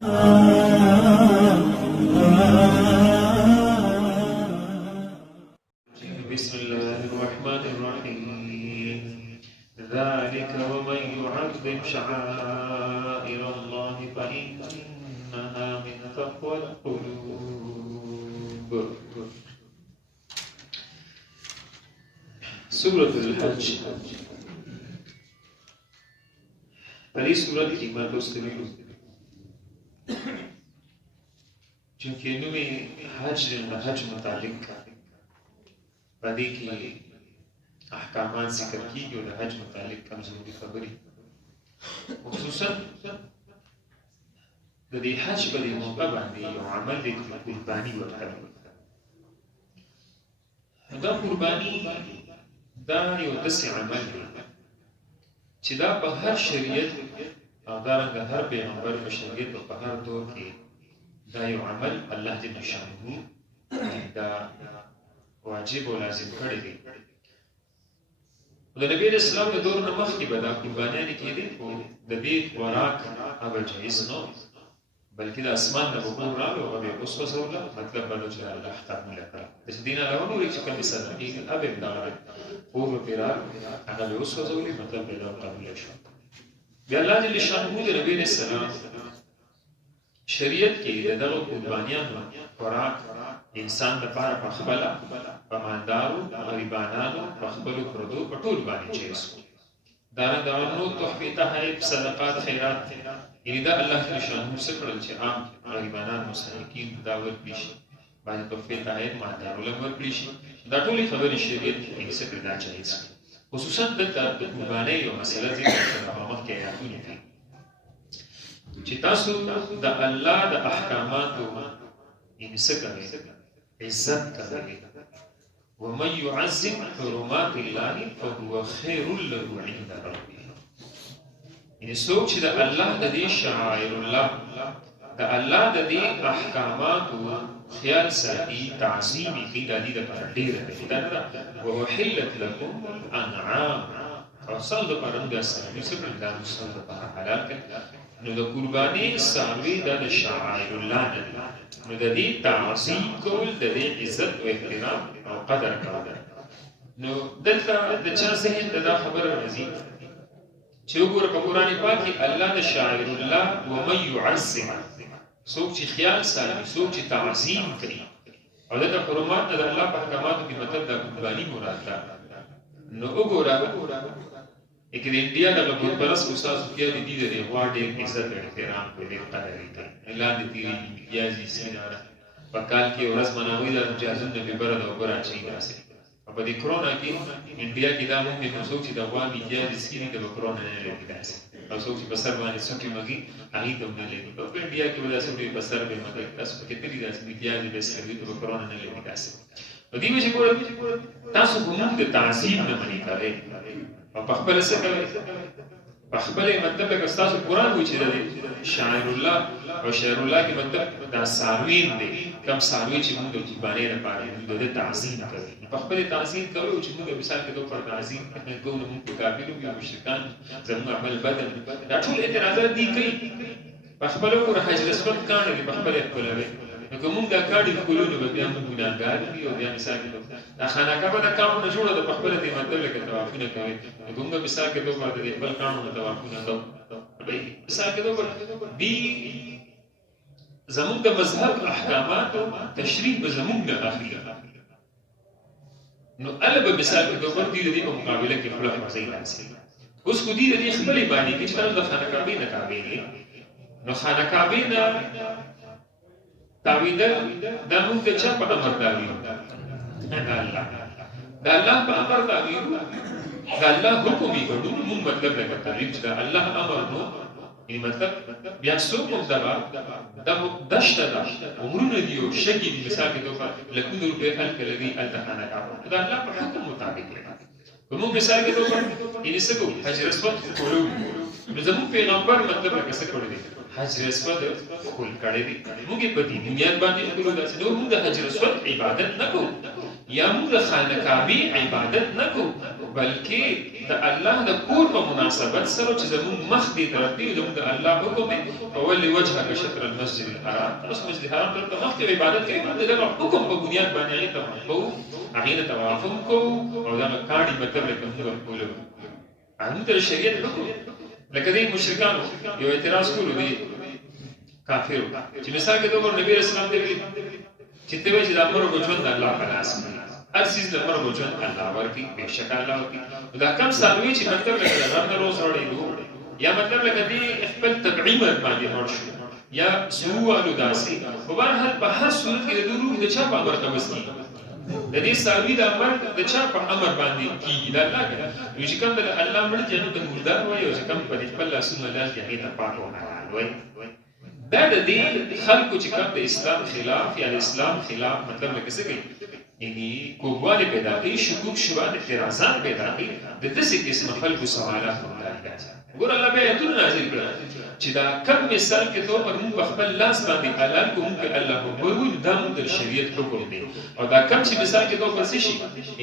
بسم الله الرحمن الرحيم ذلك ومن يعظم شعائر الله فإنها من تقوى القلوب. سورة الحج. پہلی سورت کی میں دوست بھی چونکہ انہوں میں حج متعلق بدی کی احکامات ذکر کی جو حج متعلق کمزوری خبری خصوصا بدی حج بدی موقع باندې یو عمل دی قربانی ورکړل. دا قربانی دا یو داسې عمل دی چې دا په هر شریعت او دارنګه هر پیغمبر په شریعت او په هر دور کې دا یو عمل الله جل شانه دا واجب او لازم کړی دی. د نبی اسلام د دور نه مخکې به دا قربانیانې کېدې خو د دې خوراک هغه جایز نه بلکې د اسمان نه به اور راغی او به اوس وسوله مطلب به چې الله تعالی کړه د دین علاوه نور چې کوم صدقې هغه به دا اور په را هغه به اوس وسولې مطلب به دا قبول شي. بیا الله جل شانه د نبی اسلام شریعت کې دغه قربانیانو خوراک انسان د پاره په خپل په مالدارو غریبانو په خپل پردو په ټول باندې جایز دا نو تحفه تحریب صدقات خیرات یعنی دا الله جل شانه څخه کړل چې عام غریبانو مستحقین دا ورکړي شي باندې تحفه تحریب مالدارو لږ ورکړي شي دا ټول خبرې شریعت کې څه دا جایز خصوصا د قربانۍ یو مسله ذکر کړه په مخکې آیاتونو کې چې تاسو د الله د احکاماتو یې څه کوي عزت کوي. ومن يعظم حرمات الله فهو خير له عند ربه. یعنی څوک چې د الله د دې شعائر الله د الله د دې احکاماتو خیال ساتي تعظیم کوي د دې لپاره ډېر بهتر ده. وحلت لكم الانعام فصل د پرنده سره څه د مسل لپاره حلال کړي. نو د قربانی ساوی د شعائر الله نه نو د دې تعظیم کول د دې عزت او احترام او قدر کول. نو دلته د چا ذهن ته دا خبره راځي چې وګوره په قرآن پاک کې الله د شاعر الله ومن يعظم څوک چې خیال ساتي څوک چې تعظیم کوي او د حرمات د الله په احکاماتو کې مطلب د قرباني مراد ده. نو وګوره एक इंडिया का बहुत बड़ा उस्ताद किया दी दे वार्ड एक इज्जत एहतराम को देखता है ऐलान दी या जी सीनारा पकाल की औरस मना हुई दा जाजुन ने बिबरद और बरा चाहिए से अब दी कोरोना की इंडिया की दामों में तो सोची दवा भी किया जिसकी द कोरोना ने ले दिया से और सोची बसर वाले सुकी मगी आही तो ने ले तो इंडिया की वजह से भी बसर में मतलब बस कितनी दा से किया जी बस कभी तो कोरोना ने ले दिया से तो दी में को तासु गुम के ताजीम न मनी करे او په خپل څه کوي په خپل مطلب کې استاد قرآن وایي چې شاعر الله او شاعر الله کې مطلب دا ساروین دی کوم ساروی چې موږ د باندې لپاره د تعظیم کوي په خپل تعظیم کوي چې موږ مثال کې دوه تعظیم کوو نو موږ کافرو یا مشرکان زموږ عمل بدل دا ټول اعتراضات دي کوي په خپل ور حج رسول کانه په خپل خپلوي نو کوم دا کاډي کولونه به بیا موږ ګناګار دي او بیا مثال کې دا خانقاه به دا کارونه جوړه د خپل دې مطلب کې توافونه کوي کوم مثال کې دوه د خپل قانون توافونه کوي مثال کې دوه دي زموږ د مذهب احکامات او تشریح به زموږ نه اخلي نو الب مثال کې دوه دي د مقابله کې خپل مزي حاصل اوس کو دي د خپل باندې کې چې د خانقاه نه تابع دي نو خانقاه نه تعویدل دا موږ د چا په امر تعویل دا الله په امر تعویل دا الله حکم یې کړو موږ مطلب نه تعویل دا الله امر نو یعنی مطلب بیا څوک دا دشته دا عمرونه دی او شګي دی مثال کې دوه لکه نور په حل کې لګي التحانه دا الله په حکم مطابق دی کوم مثال کې دوه یعنی څه کو حج رسول کولو زموږ پیغمبر مطلب څه کړی دی حج رسول کول کړی دی موږ په دې بنیاد باندې کولو دا چې موږ د حج رسول عبادت نه کوو یا موږ د خانقاهي عبادت نه کوو بلکې د الله د کور په مناسبت سره چې زموږ مخ دې طرف دی زموږ د الله حکم دی فولي وجهك شطر المسجد الحرام اوس مسجد الحرام طرف ته مخ کې عبادت کوي موږ دغه حکم په بنیاد باندې هغې ته کوو هغې ته طواف هم کوو او دغه کاڼي مطلب لکه موږ کولو موږ ته د شریعت حکم لکه دې مشرکانو یو اعتراض کولو دی کافرو چې مثال کې دومره نبی رسول الله دی چې ته وایې چې د مرګ ژوند الله په لاس کې هر څیز د مرګ ژوند الله ورکړي بېشکه الله ورکړي دا کم څاروي چې مطلب لکه د رب نه روز وړېدو یا مطلب لکه دې خپل طبعي مرګ باندې مړ شو یا سوالو داسې په بهرحال په هر صورت کې د دې روح د چا په امر قبض کېږي د دې څاروي د مرګ د چا په امر باندې کېږي د الله نو چې کوم د الله مړ چې هغه د مردار وایي او چې کوم په خپل لاسونه لاس کې هغې ته پاک او حلال وایي دا د دې خلکو چې کوم د اسلام خلاف یا د اسلام خلاف مطلب لکه څه کوي یعنی کوږوالی پیدا کوي شکوک شبهات اعتراضات پیدا کوي د داسې قسمه خلکو سوالات ګوره الله بیا ایتونه نازل کړل چې دا کم مثال کې تو پر موږ خپل لاس باندې حلال کوم په الله وګورو دا موږ د شریعت حکم دی او دا کم چې مثال کې تو پر څه شي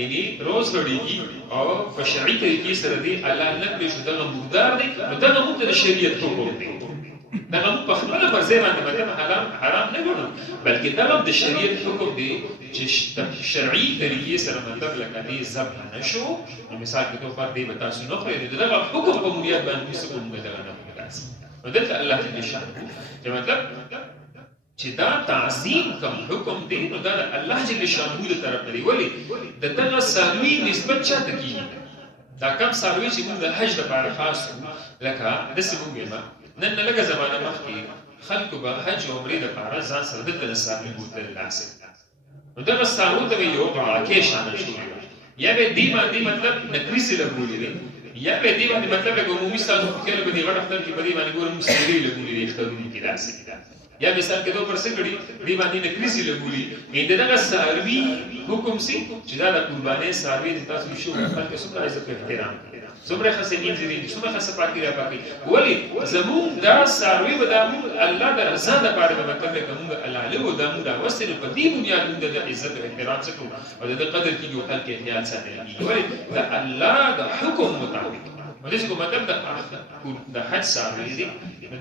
یعنی روز وړيږي او په شرعي طریقې سره دی الله نه پرې شو دغه مقدار دی نو دغه موږ د شریعت حکم دی دغه په خپل پر ځای باندې مطلب حرام نه ګڼو بلکې دغه د شریعت حکم دی چې شرعي طریقې سره مطلب لکه دې ذبح نشو مثال کې تو پر دې بتا سو نو پرې دغه حکم په بنیاد باندې څه کوم دغه نه خلاص نو دلته الله دې شان چې مطلب چې دا تعظیم کوم حکم دی نو دا الله جل شانه له طرف دی ولی د دغه ساروي نسبت چاته کیږي دا کم ساروي چې موږ د حج لپاره خاص لکه د سموږه نن لږه زمانه مخکې خلکو به حج او عمرې لپاره ځان سره دلته د ساروي بوتل لاسه نو دغه سارو ته یو غاکې شامل شو یا به دې باندې مطلب نکریسي لګولې یا به دې باندې مطلب لکه عمومي ساتو کې له دې وړ اختر کې په دې باندې ګورم سړي لګولې اخترونو کې داسې یا مثال کې 2% کړي دې باندې نکریسي لګولې دغه ساروي حکم سي چې دا د قرباني ساروي د تاسو شو خلک څومره عزت احترام کوي څومره خاصین دي څومره خاصه پاکي را پاکي ولی زمون دا ساروي ودامو الله د رضا د پاره د مطلب کوم الله له ودامو دا وسره په دې بنیاد د عزت او احترام څخه او د قدر کې یو خلک احتیاط ساتي ولی دا الله د حکم مطابق ولې چې مطلب د حج ساروي دي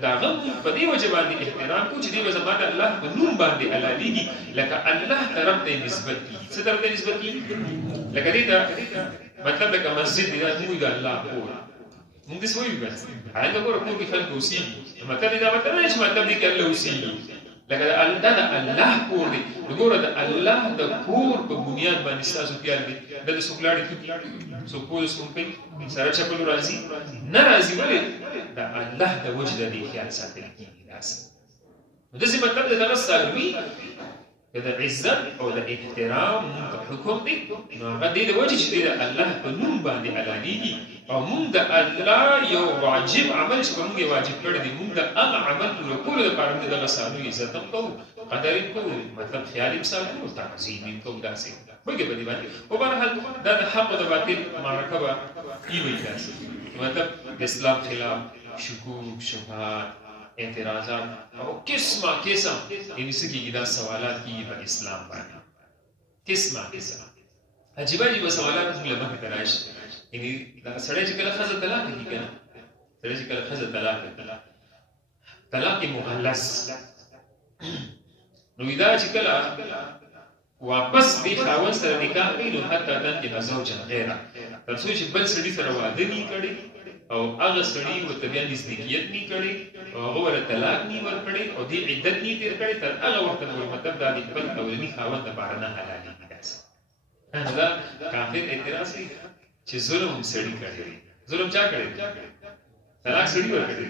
دا غو په دې وجه باندې احترام کو چې دې زمانه الله په نوم باندې علالیږي لکه الله طرف ته نسبت دي څه طرف ته نسبت دي لکه دې مطلب لکه مسجد دی دا موږ د الله کور موږ څه وایو بس هغه کور کې خلک اوسېږي مطلب دا مطلب نه چې مطلب دې کې الله اوسېږي لکه دا الله کور دی وګوره د الله د کور په بنیاد باندې تاسو پیار دي د سوکلاړي څو کول څو کوي سره چپلو راځي ناراضي ولې دا الله د وجد دی خیال ساتل کیږي داس نو دغه مطلب دا سالوي د عزت او د احترام حکم دی نو هغه د وجه چې د الله په نوم باندې علالیږي او موږ د الله یو واجب عمل چې موږ واجب کړی دی موږ د هغه عمل کولو لپاره د سالوي عزت هم کوو قدر یې کوو مطلب خیال یې ساتو او تعظیم یې کوو داسې وګورئ په دې باندې او بهرحال دا د حق او د باطل معرکه به وي داسې مطلب د اسلام خلاف شکوک شبهات اعتراضات او قسمه یعنی سکیږي دا سوالات کیږي په اسلام باندې قسمه عجیب سوالات موږ له مخې ته راشي یعنی دا سړی چې کله ښځه طلاق کړي کنه سړی چې کله ښځه طلاق مغلظ نو دا چې کله واپس دې خاوند سره نکاح کوي نو حتی تنکح زوجا غیره تر څو چې بل سړي سره واده نه کړي او هغه سړي ورته بیا نزدېکیت نه کړي او هغه ورته طلاق نه ورکړي او دې عدت نه تېر کړي تر هغه وخته پورې مطلب دا د خپل اولني خاوند دپاره نه حلالېږي داسې دا کافر اعتراض کوي چې ظلم هم سړي کړی دی ظلم چا کړی طلاق سړي ورکړی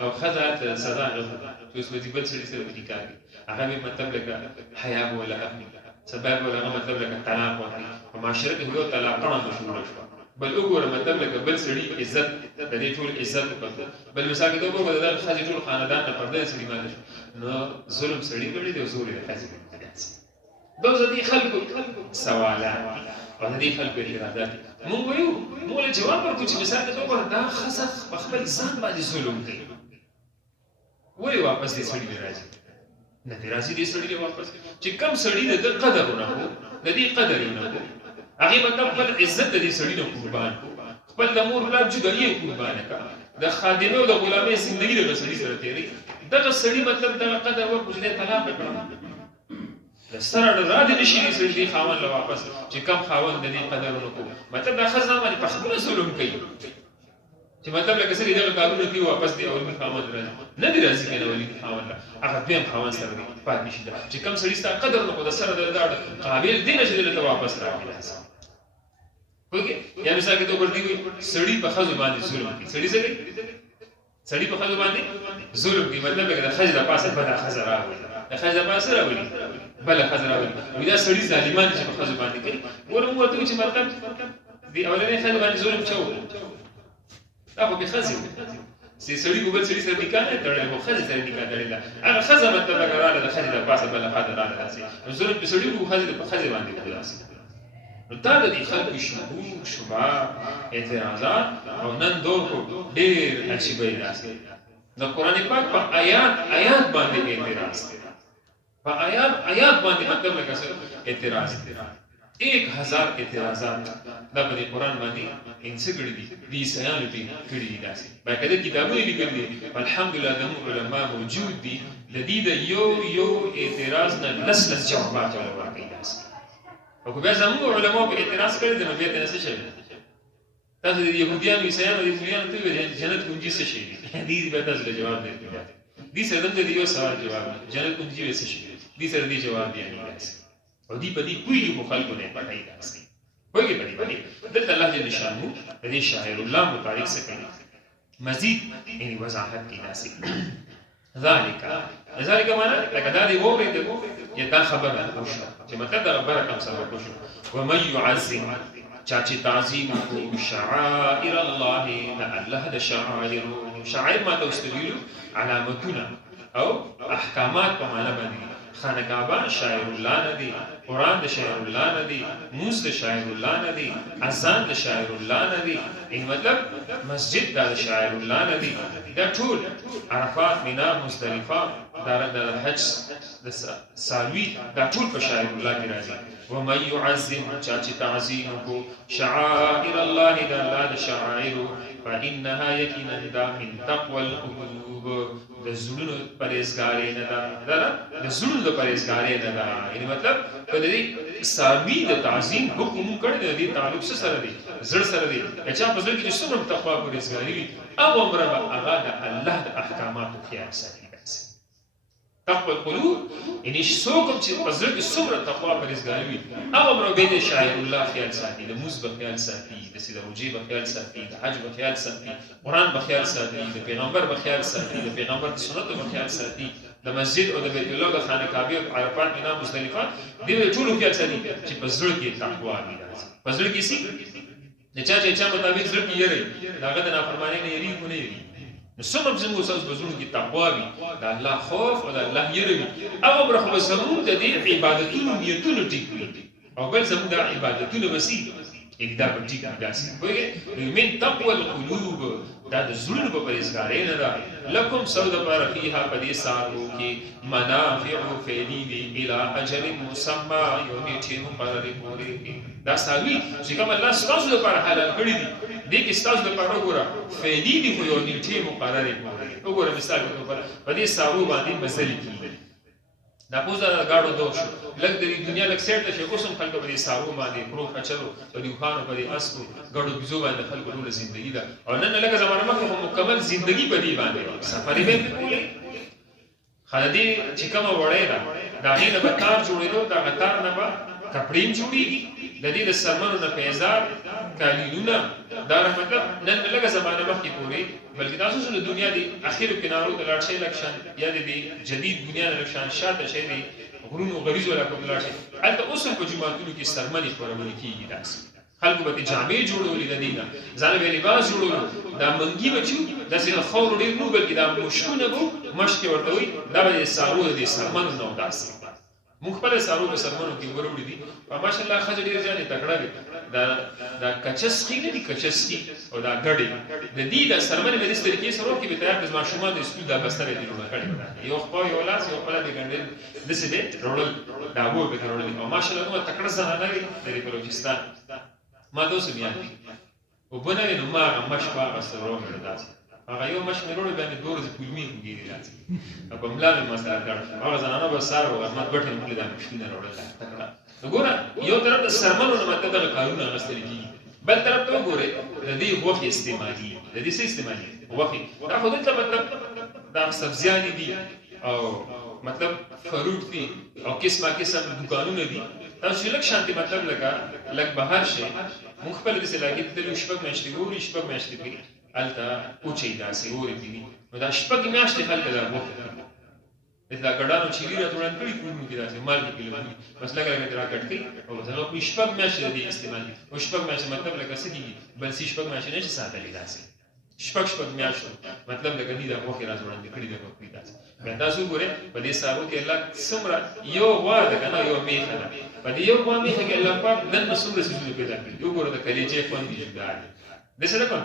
او ښځه ته سزا نه چې اوس به بل سړي سره نکاح کوي هغه به مطلب لکه حیا به ولا اخلي سبب ولا مطلب لکه طلاق ورکړي په معاشره کې یو طلاقونه مشهوره شوه بل وګوره مطلب لکه بل سړي عزت د دې ټول عزت وکړه بل مثال کې دوه وګوره د ښځې ټول خاندان نه پردې سړي باندې نو ظلم سړي کړی دی او زور یې ښځې کړی دا ځدی خلکو سوالات او د دې خلکو ارادات مونږ وایو مونږ له جواب ورکړو چې مثال کې دوه دا ښځه په خپل ځان باندې ظلم کوي ولې واپس دې سړي راځي نه دی راځي دې سړي له واپس چې کم سړي د قدر نه کو د دې قدر نه کو هغه مطلب خپل عزت دې سړي نه قربان خپل د مور بلاد جدایي قربان کا د خادمه او د غلامه زندگی د سړي سره تیری دغه سړي مطلب دغه قدر ورکړي دې طلاق کړو د سره د را دي نشي سړي دې خاون له واپس چې کم خاون دې قدر نه کو مطلب د خزانه باندې په خپل ظلم کوي چې مطلب لکه سړي دغه کارونه کوي واپس دی اول خاون راځي نه دی راځي کنه ولي خاون هغه به خاون سره دی پات نشي دا چې کم سړي ستا قدر نه کو د سره د قابل دی نشي له واپس راځي وګي یا مثال کې تو ورته وي سړي په خزو باندې ظلم کوي سړي په خزو باندې ظلم کوي مطلب لکه د خزو د پاسه بل خزو راوي د خزو د پاسه راوي بل خزو راوي ودا سړي ظالمان چې په خزو باندې کوي ورته چې مطلب دی اولنې خزو باندې ظلم چاو دا به خزي سي سړي په بل سړي سره نکاح نه تړلې خو خزي سره نکاح تړلې هغه خزه مطلب راغله د خزي د پاسه بل خزه راغله داسې ظلم په سړي په خزي په خزي باندې کوي داسې نو دا د خلکو شبهه اعتراضات او نن دوه ډېر عجیبه داسې د قران پاک په آیات باندې اعتراض په آیات باندې مطلب لکه اعتراض 1000 اعتراضات دا په قرآن باندې انسګړي دي سیانو دي کړي دي داسې باقاعده کتابونه لیکل دي الحمدلله د علماء موجود دي لدید یو اعتراض نه لس جوابات ورکړي داسې او که بیا زموږ علماء په اعتراض کړي دي نو بیا څه شي تاسو د يهوديانو عیسایانو د مليانو ته ویل جنت کومجي څه شي دي به تاسو له جواب درکړي دي سره د یو سوال جواب جنت کومجي څه شي دي سره دی جواب دی نه او دی بدی کوئی مخالف نه پټای داسي وګي بدی دلته الله جل شانو دې شاعر الله مبارک سکي مزید یعنی وضاحت کی داسي ذالک معنا لکه دا دی وګړي ته یدا خبره وشو چې مطلب دا برکم سره وشو ومن يعظم چاچی تعظیم کو شعائر الله الله د شعائر ما توستدلو علامتونه او احکامات په معنا باندې خانقاه شاعر الله ندی قرآن د شاعر الله ندی موس د شاعر الله ندی اذان د شاعر الله ندی ان مطلب مسجد د شاعر الله ندی دا ټول عرفات مینا مزدلفه د حج د سالوی دا ټول په شاعر الله کې راځي ومن يعظم چاچی تعظیم کو شعائر الله د الله د شعائر فانها یقینا دا من تقوى القلوب د زړونو پرهیزګاری نه ده د زړونو د پرهیزګاری نه ده یعنی مطلب په دې ساوی د تعظیم حکم کړی دی تعلق سره دی زړه سره دی چې په ځل کې څومره تقوا پرهیزګاری وي او امر به هغه د الله د احکاماتو خیال ساتي تقوى القلوب یعنی څوک چې په ځل کې څومره تقوا پرهیزګاری وي او امر به د شاعر الله خیال ساتي د موس به خیال ساتي د سید روجي به خیال ساتي د حج به خیال ساتي قرآن به خیال ساتي د پیغمبر به خیال ساتي د پیغمبر د سنت به خیال ساتي د مسجد او د بیت الله د خانه کعبه او عرفات مینا مزدلفه دې ټول خیال ساتي چې په ځل کې تقوا وي په ځل کې سي نه چا مطابق ځل کې یری داغه د نافرمانی نه یری کو نه یری نو څومره زموږ اوساس بزرګ کې تقوا وي د الله خوف او د الله یری وي او برخه زموږ د دې عبادتونو نیتونو ټیک وي او بل زموږ د عبادتونو وسی اقدام ټیک داسي وي من تقوى القلوب دا د زړونو په پرهیزګارۍ نه ده لکم سود پر فيها پدې سارو کې منافع فعلی الى اجل مسمى یو نیټه مقرره پورې دا ساوي چې کوم الله ستاسو لپاره حلال کړی دي دې کې ستاسو لپاره وګوره فعلی دي خو یو نیټه مقرره پورې وګوره مثال په توګه پدې سارو باندې مسل کیږي دا پوزا غاړو دوش لګ د دنیا لګ سیټ شي کوم خلک په دې سارو باندې پرو کچلو په دې خوانو په دې اسو غاړو بيزو باندې خلک ټول ژوندۍ ده او نن لګ زمانه مخه مکمل ژوندۍ په دې باندې سفرې به کولې خالدي چې کوم وړې ده دا غي د بکار جوړېدو دا غتار نه به کپړین جوړيږي د دې د سرمنو نه پیزار کالیونه دا مطلب نن لګ زمانه مخه پوری بلکې تاسو د دنیا دی اخیرو کنارو د لاړ شي لکشن یا د جدید دنیا د لکشن شاته شي دی غرونو غریز ولا کوم لاړ شي البته اوس په جمعاتونو کې سرمنې خورول کیږي داسې خلکو به جامې جوړولې د دینه ځان به لباس جوړول دا منګي بچو داسې خور ډیر نو بلکې دا مشکونه وو مشک ورته وي دا به سارو د سرمن نو داسې مونږ خپل سارو په سرمنو کې وروړي دي او ماشاءالله خځه ډیر ځانې تکړه دي دا کچسخي نه دي کچسخي او دا ګډي د دې د سرمنې په دې طریقې سره کې به تیار د ماشومان د سکول د بستر دي جوړ کړي یو خو یو لاس یو خپل د ګندل د څه دي رول دا وو به رول او ماشاءالله نو تکړه زنانه دي د بلوچستان ما دوسه میان دي او بنه نو ما مشوا غسرو مرداس هغه یو مشمرونه باندې دوه ورځې پولمي کېږي راځي په ملال مسله کار هغه زنانه به سار او احمد بټه موږ د مشکینه وروړل تکړه وګوره یو طرف د سرمنو نه مطلب د قانون غستل کیږي بل طرف ته وګوره د دې وخت استعمالي د دې استعمالي وخت دا خو دلته مطلب دا سبزیان دي او مطلب فروټ دي او قسمه دکانونه دي تاسو لک شانتي مطلب لک بهر شي مخ په دې سلاګي د شپږ میاشتې ووري شپږ میاشتې کې الته اوچې داسې ووري دي نو دا شپږ میاشتې خلک دا وخت دا ګډانو چې لري ټولن کړي کوم کې داسې مال کې لګي بس لګره کې راکټي او زه په شپږ میاشتې دې استعمال او شپږ میاشتې مطلب لکه څه کیږي بل څه شپږ میاشتې نشي ساتلې داسې شپږ میاشتې مطلب لکه دې دا وخت راځوړاندې کړي دا وخت داسې تاسو ګوره په دې سارو کې الله څومره یو واده کنه یو میخه په دې یو واده میخه کې الله پاک دنه څومره څه پیدا کړي یو ګوره د کلیجې فون دي جوړه ده څه کوم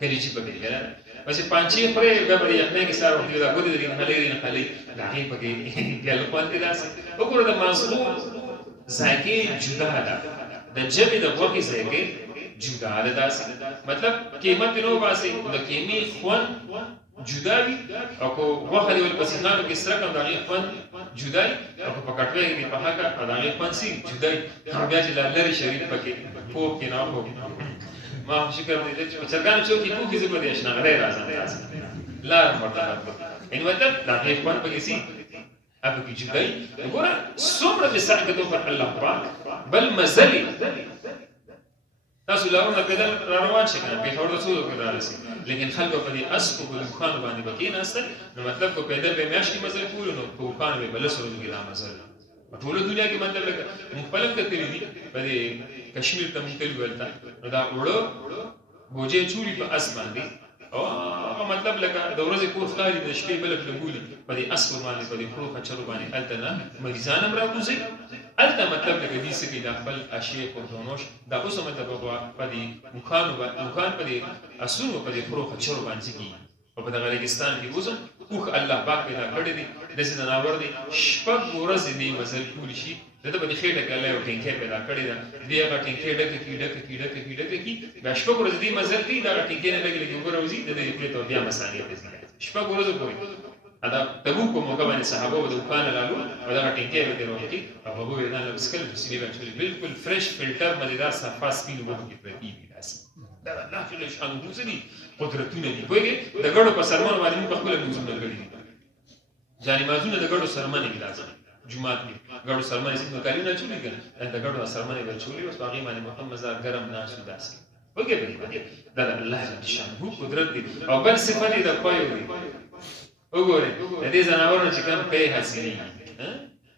کلیجې په کې کنه بس پانچې پرې غبرې یخنه کې سارو کې دا ګوره دې خلې دا هي په کې ګل په دې داسې وګوره د مازغو ذایقه جدا ده د جبې د وګي ذایقه جدا ده داسې مطلب قیمت نو واسي د قیمې خوان جدا وي او کو وخلې ول پسینانو کې سره کوم دغه خوان جدا او په کټوي کې په هغه دغه خوان سي جدا بیا چې لری شریف پکې پوک کې نه هو ما شکر دې چې څنګه چې کی پوکې زبر دې آشنا غره راځي لا مرتبه ان مطلب دغه خوان پکې سي اپو کې جدا وګوره څومره به سرګدو پر الله پاک بل مزلي تاسو لارونه پیدل روان شي کنه په هر څه کې راځي لیکن خلکو په دې اسکو په خوان باندې بکې نه است نو مطلب کو پیدل به میاشتې مزل کول نو په خوان به بل سره کې را مزل په ټول دنیا کې مطلب مخالف کتلی دي په کشمیر ته مونږ ولتا نو دا وړو بوجه چوری په اس باندې او مطلب لکه د ورځې کور خالي د شپې بل فلګولي په دې اسکو باندې په دې خرو خچرو باندې الته مریضان هم راوځي الته مطلب لکه دې سکه د خپل اشیاء کوټونوش دا اوس مطلب په دې مخان په دې اسونو په دې خرو خچرو باندې کی او په دغه ریګستان کې اوس اوخ الله پاک پیدا کړی دی د څه ناور دی شپږ ورځې دې مزل کول شي دته په خېټه کې الله یو ټینګه پیدا کړی دا دې هغه ټینګه ډکه کی بیا شپږ ورځې دې مزل دی دا ټینګه نه لګي وګوروزي د دې په تو بیا مسانې په ځای شپږ ورځې پورې ادا تبوک په موقع باندې صحابه د دوکان لالو او دا ټینګه به وروتي او هغه ویل نه بسکل سینې باندې بالکل فرش فلټر مزیدار صفا سپین وګړي کې پرتی دي دا الله جل شانه دې قدرتونه دي وګورئ د ګړو په سرمن باندې په خپل موضوع لګړي ځاني مازونه د ګړو سرمنې کې لازم جمعات کې ګړو سرمنې څنګه کاری نه چولې کړه د ګړو سرمنې به چولې اوس باغې باندې محمد زار ګرم ناس داسې وګورئ دا الله جل شانه قدرت دي او بل صفات دي د پایو دي وګورئ د دې زناورونو چې کوم په حسینی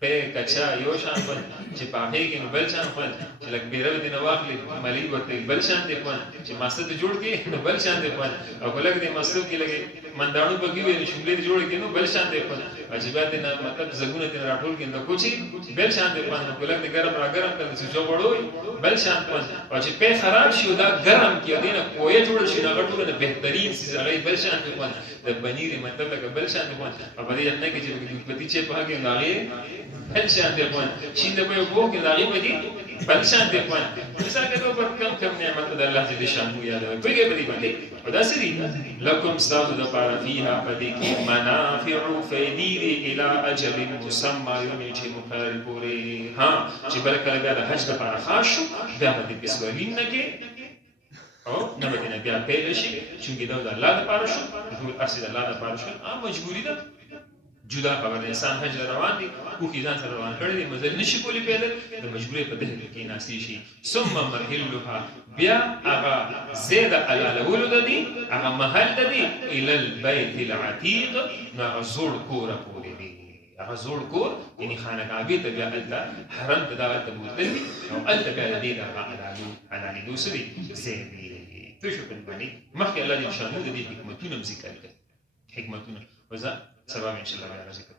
په کچا یو شان په چې پاهې کې بل شان په چې لکه بیرل دي نو واخلي مالی ورته بل شان دي په چې ماسته جوړ کې نو بل شان دي په او کله دې ماسته کې لګي مندانو بګي وي شملې جوړ کې نو بل شان دي په واجبات نه مطلب زګونه دې راټول کې نو کوچي بل شان دي په نو کله دې ګرم را ګرم کله چې جو وړوي بل شان په او چې په خراب شي دا ګرم کې دې نه کوی جوړ شي نو ټول نه بهترین سي زړې بل شان دي په د پنیر مطلب لکه بل شان دي په او په دې نه کې چې پتی چې په هغه ناغي بل شان دي په شین د په وګ کې ناغي په دې بل شان دي په مثال کې پر کم نعمت د الله جل شانه یاد وي په دې باندې او دا سری لکم استاذ د پارا فيها پدې کې منافع فیدی الى اجل مسمى یوم چې مقرر پورې ها چې بلکې بیا د حج لپاره خاص شو بیا د بسوالین نه کې او نو باندې بیا پیل شي چې دا د الله لپاره شو ټول اصل الله لپاره شو مجبوری ده جدا خبر انسان حج روان دي او کې ځان سره روان کړی دي مزل نشي کولی پیدا د مجبورې په دهر کې ناسي شي ثم مرحلها بیا هغه زید علالولو د دي هغه محل د دي ال البيت العتيق ما زور کور پورې دي هغه زور کور یعنی خانقاه ته بیا الته حرم ته دعوت بوتل او الته بیا د دې علالو دوسري زید دي تو شو باندې مخکې الله دې شانو د دې حکمتونه ذکر کړي حکمتونه وزه سبب ان شاء الله على ذكر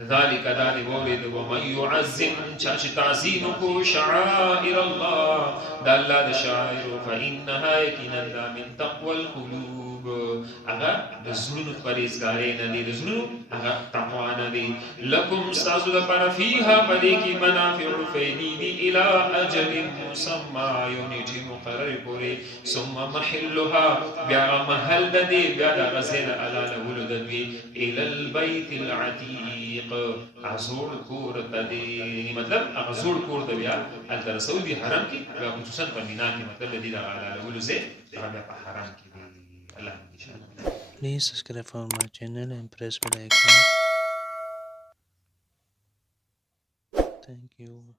ذالک دال بولد ومن يعظم چاچ تعظیم کو شعائر الله د الله د شعائر فإنها یقینا من تقوى القلوب هغه د زړونو پرهیزګاري نه دي د زړونو هغه تقوا نه دي لکم استاسو د پر فیها پدې کې منافع فیدی دی الى اجل مسمى یونیټی مقرر پوری ثم محلها بیا محل د دې بیا د غزل علاله ولود دوی الى البيت العتيق ازور کور تدی مطلب ازور کور د بیا ال سعودي حرم کې بیا خصوصا په مینا کې مطلب د دې علاله ولود زه هغه په حرم کې Allah inshallah. Please subscribe for my channel and press bell icon. Thank you.